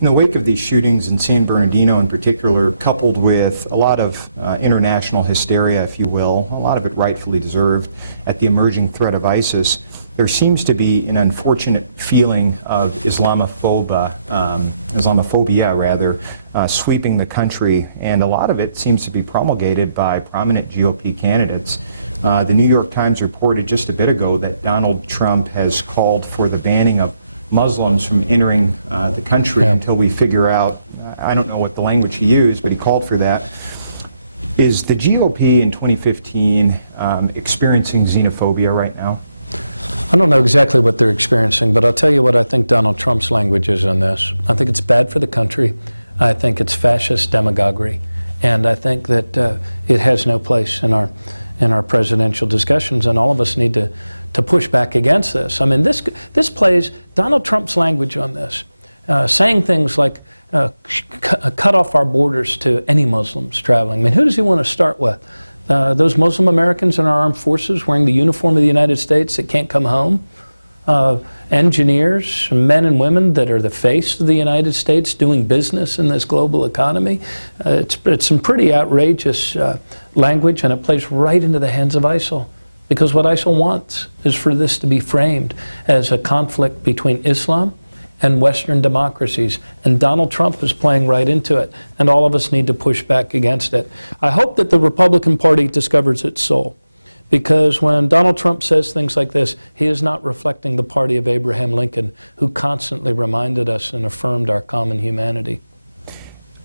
In the wake of these shootings in San Bernardino in particular, coupled with a lot of international hysteria, if you will, a lot of it rightfully deserved, at the emerging threat of ISIS, there seems to be an unfortunate feeling of Islamophobia, sweeping the country, and a lot of it seems to be promulgated by prominent GOP candidates. The New York Times reported just a bit ago that Donald Trump has called for the banning of Muslims from entering the country until we figure out, I don't know what the language he used, but he called for that. Is the GOP in 2015 experiencing xenophobia right now? I don't know exactly what they're experiencing, but I'll tell you what I think Donald Trump's language is on this. I think it's bad for the country. I think it's fascist demagoguery. And I think that it has no place in our presidential discussions, and all of us need to push back against this. I mean, this plays Donald Trump's language on this, saying things like, cut off our borders to any Muslims traveling. I mean, who does he want to start with? Those Muslim Americans in our armed forces wearing the uniform of the United States that can't come home? Engineers, men and women that are the face of the United States doing business in this global economy. It's some pretty outrageous language, and it plays right into the hands of ISIL. Because what ISIL wants is for this to be framed as a conflict between Islam and Western democracies. And Donald Trump is playing right into it. And all of us need to push back against it. I hope that the Republican Party discovers its soul. Because when Donald Trump says things like this, he is not reflecting the party of Abraham Lincoln, who constantly reminded us and affirmed our common humanity.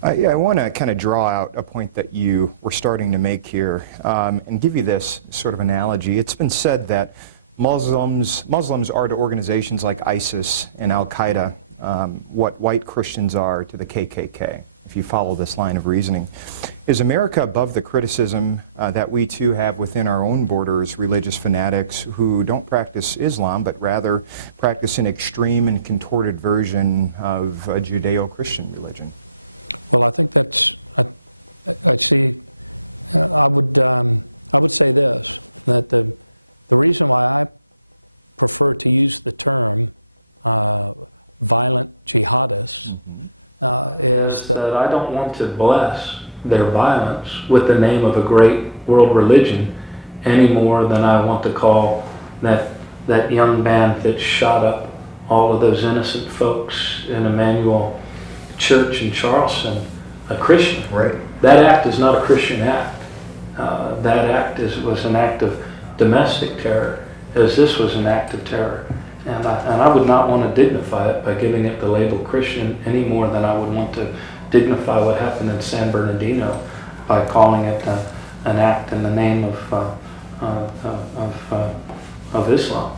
I want to kind of draw out a point that you were starting to make here and give you this sort of analogy. It's been said that Muslims are to organizations like ISIS and Al-Qaeda what white Christians are to the KKK, if you follow this line of reasoning. Is America above the criticism that we too have within our own borders religious fanatics who don't practice Islam, but rather practice an extreme and contorted version of a Judeo-Christian religion? Well, I think that's, I would say this, that the reason why I prefer to use the term violent jihadists is that I don't want to bless their violence with the name of a great world religion any more than I want to call that young man that shot up all of those innocent folks in Emmanuel Church in Charleston a Christian. Right. That act is not a Christian act. That act was an act of domestic terror, as this was an act of terror. And I would not want to dignify it by giving it the label Christian any more than I would want to dignify what happened in San Bernardino by calling it an act in the name of Islam.